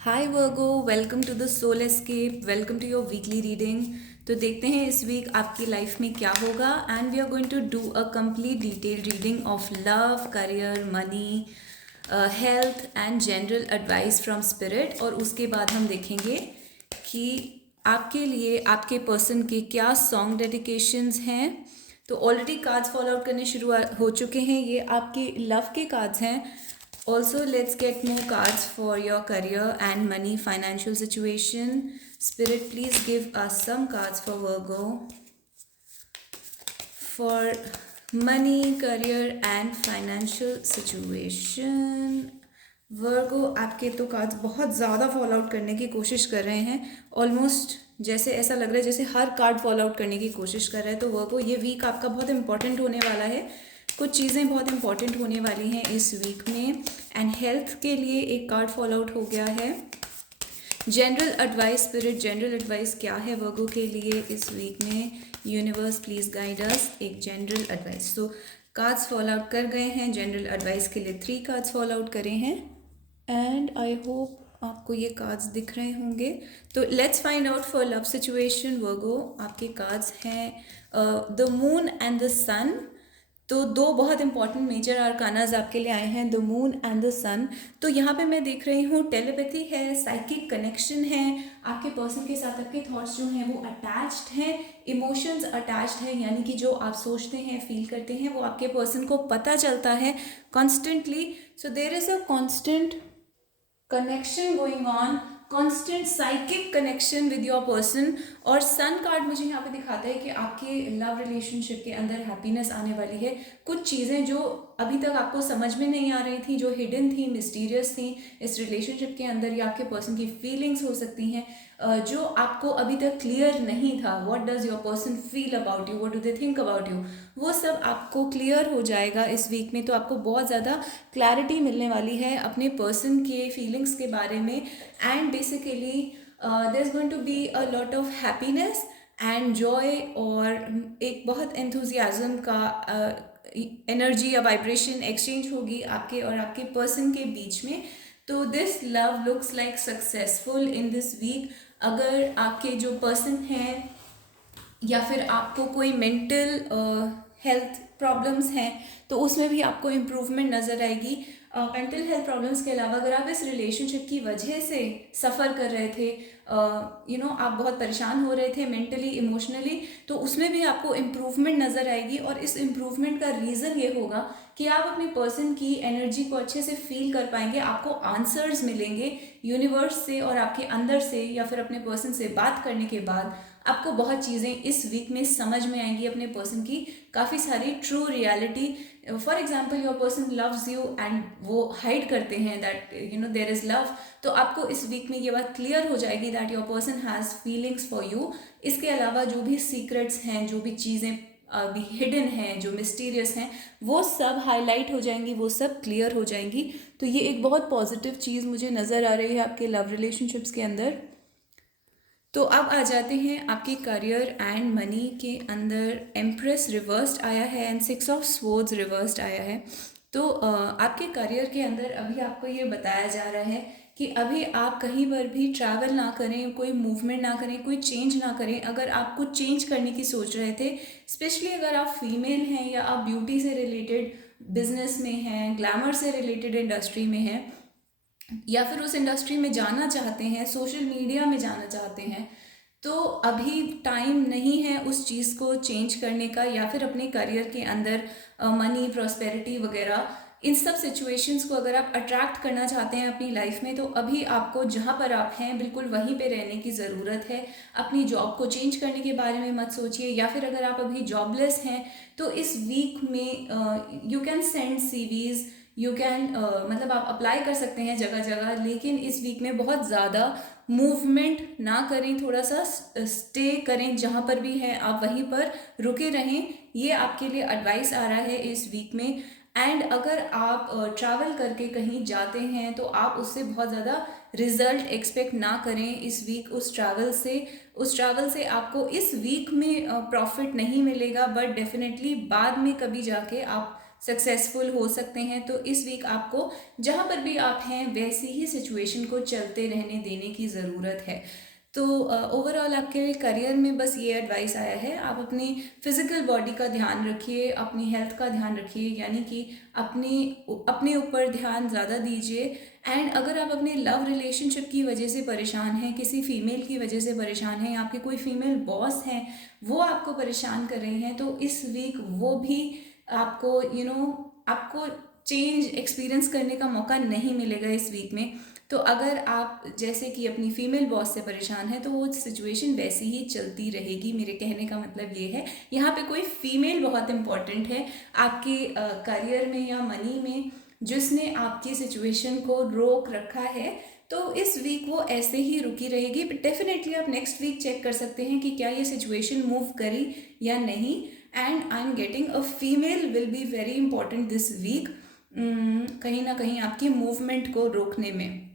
Hi Virgo, welcome to the soul escape, welcome to your weekly reading. तो देखते हैं इस वीक आपकी लाइफ में क्या होगा and we are going to do a complete detail reading of love, career, money, health and general advice from spirit. और उसके बाद हम देखेंगे कि आपके लिए आपके पर्सन के क्या सॉन्ग डेडिकेशंस हैं। तो ऑलरेडी कार्ड्स फॉलो आउट करने शुरू हो चुके हैं, ये आपके लव के कार्ड्स हैं। Also, let's get more cards for your career and money financial situation. Spirit, please give us some cards for Virgo for money, career and financial situation. वर्गो, आपके तो कार्ड्स बहुत ज़्यादा फॉलो आउट करने की कोशिश कर रहे हैं। ऑलमोस्ट जैसे ऐसा लग रहा है जैसे हर कार्ड फॉलो आउट करने की कोशिश कर रहा है। तो वर्गो, ये वीक आपका बहुत इंपॉर्टेंट होने वाला है। कुछ चीज़ें बहुत इंपॉर्टेंट होने वाली हैं इस वीक में। एंड हेल्थ के लिए एक कार्ड फॉलो आउट हो गया है। General advice, spirit general advice क्या है वर्गो के लिए इस वीक में? यूनिवर्स प्लीज गाइड अस एक जनरल एडवाइस। तो कार्ड्स फॉलो आउट कर गए हैं। जनरल एडवाइस के लिए 3 कार्ड्स फॉलो आउट करे हैं एंड आई होप आपको ये कार्ड्स दिख रहे होंगे। तो let's find out for love situation Virgo. आपके कार्ड्स हैं the moon and the sun. तो दो बहुत इंपॉर्टेंट मेजर आर्कानाज आपके लिए आए हैं, the moon and the sun. तो यहाँ पे मैं देख रही हूँ टेलीपैथी है, साइकिक कनेक्शन है। आपके पर्सन के साथ आपके थॉट्स जो हैं वो अटैच्ड हैं, इमोशंस अटैच्ड है, यानी कि जो आप सोचते हैं, फील करते हैं, वो आपके पर्सन को पता चलता है constantly. So there is a constant connection going on, constant psychic connection with your person। और सन कार्ड मुझे यहाँ पे दिखाता है कि आपके लव रिलेशनशिप के अंदर हैप्पीनेस आने वाली है। कुछ चीज़ें जो अभी तक आपको समझ में नहीं आ रही थी, जो हिडन थी, मिस्टीरियस थी इस रिलेशनशिप के अंदर, या आपके पर्सन की फीलिंग्स हो सकती हैं जो आपको अभी तक क्लियर नहीं था। What does your person feel about you, what do they think about you, वो सब आपको क्लियर हो जाएगा इस वीक में। तो आपको बहुत ज़्यादा क्लैरिटी मिलने वाली है अपने पर्सन के फीलिंग्स के बारे में। And basically there is going to be a lot of happiness and joy, और एक बहुत एंथुजियाज्म का एनर्जी या वाइब्रेशन एक्सचेंज होगी आपके और आपके पर्सन के बीच में। तो this love looks like successful in this week. अगर आपके जो पर्सन हैं या फिर आपको कोई मेंटल हेल्थ प्रॉब्लम्स हैं तो उसमें भी आपको इम्प्रूवमेंट नज़र आएगी। मेंटल हेल्थ प्रॉब्लम्स के अलावा अगर आप इस रिलेशनशिप की वजह से सफ़र कर रहे थे, आप बहुत परेशान हो रहे थे मेंटली, इमोशनली, तो उसमें भी आपको इम्प्रूवमेंट नज़र आएगी। और इस इम्प्रूवमेंट का रीज़न ये होगा कि आप अपने पर्सन की एनर्जी को अच्छे से फील कर पाएंगे। आपको आंसर्स मिलेंगे यूनिवर्स से और आपके अंदर से, या फिर अपने पर्सन से बात करने के बाद आपको बहुत चीज़ें इस वीक में समझ में आएंगी अपने पर्सन की, काफ़ी सारी true reality. For example your person loves you and वो हाइड करते हैं दैट देयर इज़ लव। तो आपको इस वीक में ये बात क्लियर हो जाएगी that your person has feelings for you. इसके अलावा जो भी सीक्रेट्स हैं, जो भी चीज़ें अभी हिडन हैं, जो मिस्टीरियस हैं, वो सब हाईलाइट हो जाएंगी, वो सब क्लियर हो जाएंगी। तो ये एक बहुत पॉजिटिव चीज़ मुझे नज़र आ रही है आपके लव रिलेशनशिप्स के अंदर। तो अब आ जाते हैं आपके करियर एंड मनी के अंदर। एम्प्रेस रिवर्स्ड आया है एंड 6 ऑफ स्वॉर्ड्स रिवर्स्ड आया है। तो आपके करियर के अंदर अभी आपको ये बताया जा रहा है कि अभी आप कहीं पर भी ट्रैवल ना करें, कोई मूवमेंट ना करें, कोई चेंज ना करें। अगर आप कुछ चेंज करने की सोच रहे थे, स्पेशली अगर आप फीमेल हैं या आप ब्यूटी से रिलेटेड बिजनेस में हैं, ग्लैमर से रिलेटेड इंडस्ट्री में हैं, या फिर उस इंडस्ट्री में जाना चाहते हैं, सोशल मीडिया में जाना चाहते हैं, तो अभी टाइम नहीं है उस चीज़ को चेंज करने का, या फिर अपने करियर के अंदर मनी, प्रॉस्पेरिटी वगैरह, इन सब सिचुएशंस को अगर आप अट्रैक्ट करना चाहते हैं अपनी लाइफ में, तो अभी आपको जहाँ पर आप हैं बिल्कुल वहीं पे रहने की ज़रूरत है। अपनी जॉब को चेंज करने के बारे में मत सोचिए, या फिर अगर आप अभी जॉबलेस हैं तो इस वीक में you can send CVs, you can मतलब आप अप्लाई कर सकते हैं जगह जगह, लेकिन इस वीक में बहुत ज़्यादा मूवमेंट ना करें, थोड़ा सा स्टे करें, जहाँ पर भी हैं आप वहीं पर रुके रहें। ये आपके लिए एडवाइस आ रहा है इस वीक में। एंड अगर आप ट्रैवल करके कहीं जाते हैं तो आप उससे बहुत ज़्यादा रिजल्ट एक्सपेक्ट ना करें इस वीक उस ट्रैवल से आपको इस वीक में प्रॉफिट नहीं मिलेगा, बट डेफिनेटली बाद में कभी जाके आप सक्सेसफुल हो सकते हैं। तो इस वीक आपको जहाँ पर भी आप हैं वैसी ही सिचुएशन को चलते रहने देने की ज़रूरत है। तो ओवरऑल आपके करियर में बस ये एडवाइस आया है, आप अपनी फिजिकल बॉडी का ध्यान रखिए, अपनी हेल्थ का ध्यान रखिए, यानी कि अपने ऊपर ध्यान ज़्यादा दीजिए। एंड अगर आप अपने लव रिलेशनशिप की वजह से परेशान हैं, किसी फीमेल की वजह से परेशान हैं, आपके कोई फीमेल बॉस हैं वो आपको परेशान कर रही हैं, तो इस वीक वो भी आपको आपको चेंज एक्सपीरियंस करने का मौका नहीं मिलेगा इस वीक में। तो अगर आप जैसे कि अपनी फीमेल बॉस से परेशान है तो वो सिचुएशन वैसी ही चलती रहेगी। मेरे कहने का मतलब ये है, यहाँ पे कोई फीमेल बहुत इंपॉर्टेंट है आपके करियर में या मनी में, जिसने आपकी सिचुएशन को रोक रखा है। तो इस वीक वो ऐसे ही रुकी रहेगी, बट डेफिनेटली आप नेक्स्ट वीक चेक कर सकते हैं कि क्या ये सिचुएशन मूव करी या नहीं। And I am getting a female will be very important this week, कहीं ना कहीं आपकी मूवमेंट को रोकने में।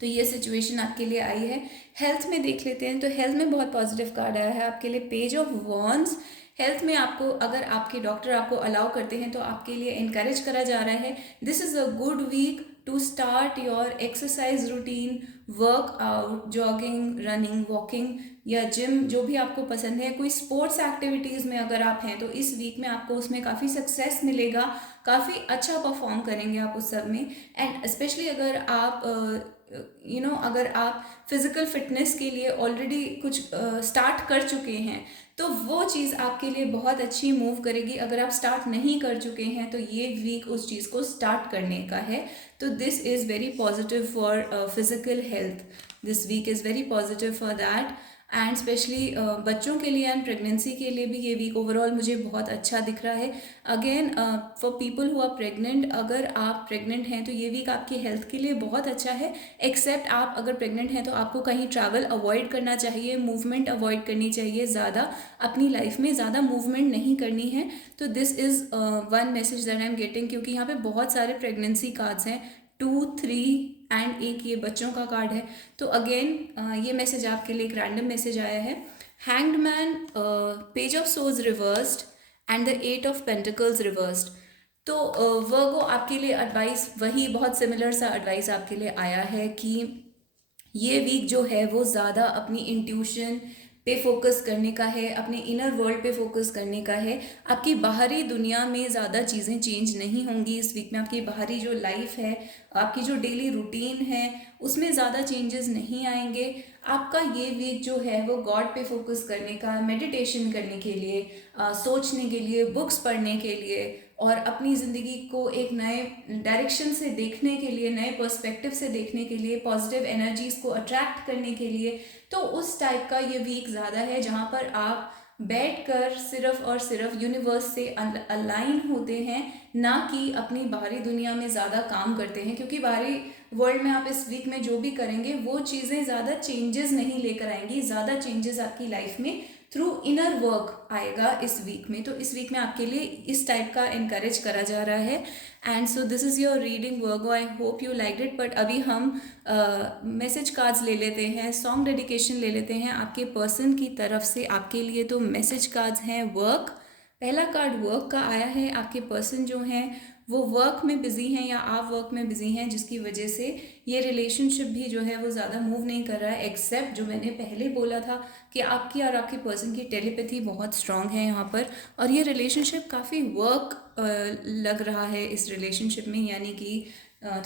तो ये सिचुएशन आपके लिए आई है। हेल्थ में देख लेते हैं, तो हेल्थ में बहुत पॉजिटिव कार्ड आया है आपके लिए, पेज ऑफ वॉन्ड्स। हेल्थ में आपको, अगर आपके डॉक्टर आपको अलाउ करते हैं तो आपके लिए इनकरेज करा जा रहा है, this is a good week to start your exercise routine, workout, jogging, running, walking या जिम, जो भी आपको पसंद है। कोई स्पोर्ट्स एक्टिविटीज़ में अगर आप हैं तो इस वीक में आपको उसमें काफ़ी सक्सेस मिलेगा, काफ़ी अच्छा परफॉर्म करेंगे आप उस सब में। एंड स्पेशली अगर आप अगर आप फिज़िकल फिटनेस के लिए ऑलरेडी कुछ स्टार्ट कर चुके हैं तो वो चीज़ आपके लिए बहुत अच्छी मूव करेगी। अगर आप स्टार्ट नहीं कर चुके हैं तो ये वीक उस चीज़ को स्टार्ट करने का है। तो this is very positive for physical health, this week is very positive for that. And specially बच्चों के लिए एंड प्रेगनेंसी के लिए भी ये वीक ओवरऑल मुझे बहुत अच्छा दिख रहा है। Again for people who are pregnant, अगर आप प्रेग्नेंट हैं तो ये वीक आपकी हेल्थ के लिए बहुत अच्छा है। एक्सेप्ट आप अगर प्रेग्नेंट हैं तो आपको कहीं ट्रैवल अवॉइड करना चाहिए, मूवमेंट अवॉइड करनी चाहिए, ज़्यादा अपनी लाइफ में ज़्यादा मूवमेंट नहीं करनी है। तो this is one message that I am getting, क्योंकि यहाँ पे बहुत सारे प्रेगनेंसी कार्ड्स हैं, 2, 3 एंड एक ये बच्चों का कार्ड है। तो अगेन ये मैसेज आपके लिए एक रैंडम मैसेज आया है। Hanged man, page of swords reversed and the 8 of pentacles reversed. तो वर्गो आपके लिए एडवाइस वही बहुत सिमिलर सा एडवाइस आपके लिए आया है कि ये वीक जो है वो ज़्यादा अपनी इंट्यूशन पे फोकस करने का है, अपने इनर वर्ल्ड पे फोकस करने का है। आपकी बाहरी दुनिया में ज़्यादा चीज़ें चेंज नहीं होंगी इस वीक में। आपकी बाहरी जो लाइफ है, आपकी जो डेली रूटीन है, उसमें ज़्यादा चेंजेस नहीं आएंगे। आपका ये वीक जो है वो गॉड पे फोकस करने का, मेडिटेशन करने के लिए, सोचने के लिए, बुक्स पढ़ने के लिए और अपनी ज़िंदगी को एक नए डायरेक्शन से देखने के लिए, नए पर्सपेक्टिव से देखने के लिए, पॉजिटिव एनर्जीज़ को अट्रैक्ट करने के लिए। तो उस टाइप का ये वीक ज़्यादा है जहाँ पर आप बैठकर सिर्फ और सिर्फ यूनिवर्स से अलाइन होते हैं, ना कि अपनी बाहरी दुनिया में ज़्यादा काम करते हैं। क्योंकि बाहरी वर्ल्ड में आप इस वीक में जो भी करेंगे वो चीज़ें ज़्यादा चेंजेस नहीं लेकर आएंगी, ज़्यादा चेंजेस आपकी लाइफ में थ्रू इनर वर्क आएगा इस वीक में। तो इस वीक में आपके लिए इस टाइप का इनकरेज करा जा रहा है। And so this is your reading Virgo, I hope you like it. But अभी हम मैसेज कार्ड्स ले लेते हैं, सॉन्ग डेडिकेशन ले लेते हैं आपके पर्सन की तरफ से आपके लिए। तो मैसेज कार्ड्स हैं वर्क, पहला कार्ड वर्क का आया है। आपके पर्सन जो हैं वो वर्क में बिजी हैं या आप वर्क में बिजी हैं, जिसकी वजह से ये रिलेशनशिप भी जो है वो ज़्यादा मूव नहीं कर रहा है। एक्सेप्ट जो मैंने पहले बोला था कि आपकी और आपके पर्सन की टेलीपैथी बहुत स्ट्रांग है यहाँ पर, और ये रिलेशनशिप काफ़ी वर्क लग रहा है इस रिलेशनशिप में, यानी कि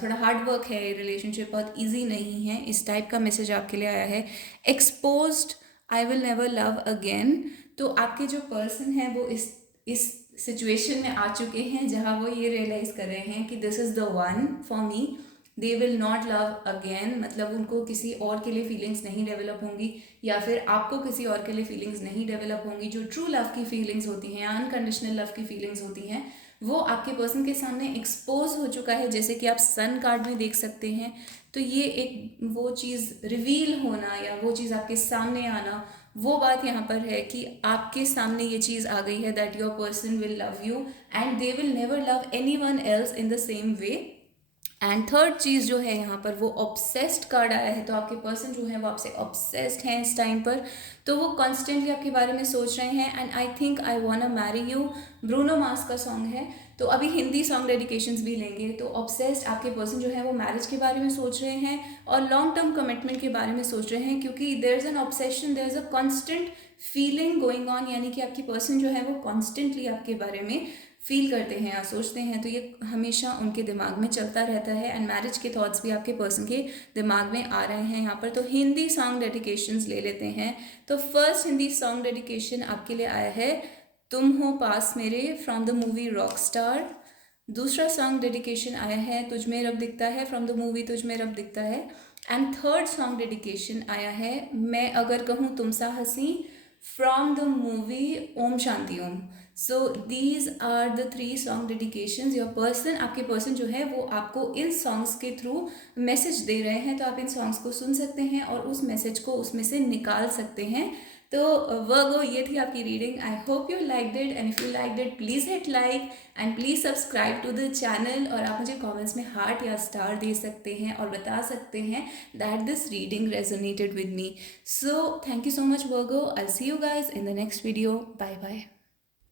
थोड़ा हार्ड वर्क है, ये रिलेशनशिप बहुत ईजी नहीं है। इस टाइप का मैसेज आपके लिए आया है। Exposed, I will never love again. तो आपके जो पर्सन है वो इस सिचुएशन में आ चुके हैं जहाँ वो ये रियलाइज़ कर रहे हैं कि this is the one for me, they will not love again. मतलब उनको किसी और के लिए फीलिंग्स नहीं डेवलप होंगी, या फिर आपको किसी और के लिए फीलिंग्स नहीं डेवलप होंगी। जो ट्रू लव की फीलिंग्स होती हैं, अनकंडीशनल लव की फीलिंग्स होती हैं, वो आपके पर्सन के सामने एक्सपोज हो चुका है, जैसे कि आप सन कार्ड में देख सकते हैं। तो ये एक वो चीज़ रिवील होना या वो चीज़ आपके सामने आना, वो बात यहाँ पर है कि आपके सामने ये चीज़ आ गई है that your person will love you and they will never love anyone else in the same way. And third चीज़ जो है यहाँ पर वो ऑब्सेस्ड कार्ड आया है, तो आपके पर्सन जो है वो आपसे ऑब्सेस्ड हैं इस टाइम पर, तो वो कॉन्स्टेंटली आपके बारे में सोच रहे हैं। And I think I want marry you Bruno Mars का सॉन्ग है, तो अभी हिंदी सॉन्ग डेडिकेशंस भी लेंगे। तो ऑब्सेस्ड आपके पर्सन जो है वो मैरिज के बारे में सोच रहे हैं और लॉन्ग टर्म कमिटमेंट के बारे में सोच रहे हैं, क्योंकि there is an obsession, there is a constant feeling going on, यानी कि आपकी पर्सन जो है वो कॉन्स्टेंटली आपके बारे में फील करते हैं या सोचते हैं, तो ये हमेशा उनके दिमाग में चलता रहता है। एंड मैरिज के थॉट्स भी आपके पर्सन के दिमाग में आ रहे हैं यहाँ पर। तो हिंदी सॉन्ग डेडिकेशंस ले लेते हैं। तो फर्स्ट हिंदी सॉन्ग डेडिकेशन आपके लिए आया है तुम हो पास मेरे from the movie rock star. दूसरा सॉन्ग डेडिकेशन आया है तुझ में रब दिखता है फ्रॉम द मूवी तुझ में रब दिखता है। एंड थर्ड सॉन्ग डेडिकेशन आया है मैं अगर कहूँ तुम सा हंसी from the movie Om Shanti Om. So these are the 3 song dedications. Your person, आपके पर्सन जो है वो आपको इन सॉन्ग्स के थ्रू मैसेज दे रहे हैं, तो आप इन सॉन्ग्स को सुन सकते हैं और उस मैसेज को उसमें से निकाल सकते हैं। तो वर्गो, ये थी आपकी reading. I hope you liked it, and if you liked it please hit like and please subscribe to the channel. और आप मुझे कमेंट्स में हार्ट या स्टार दे सकते हैं और बता सकते हैं that this reading resonated with me. So thank you so much Virgo. I see you guys in the next video. Bye bye.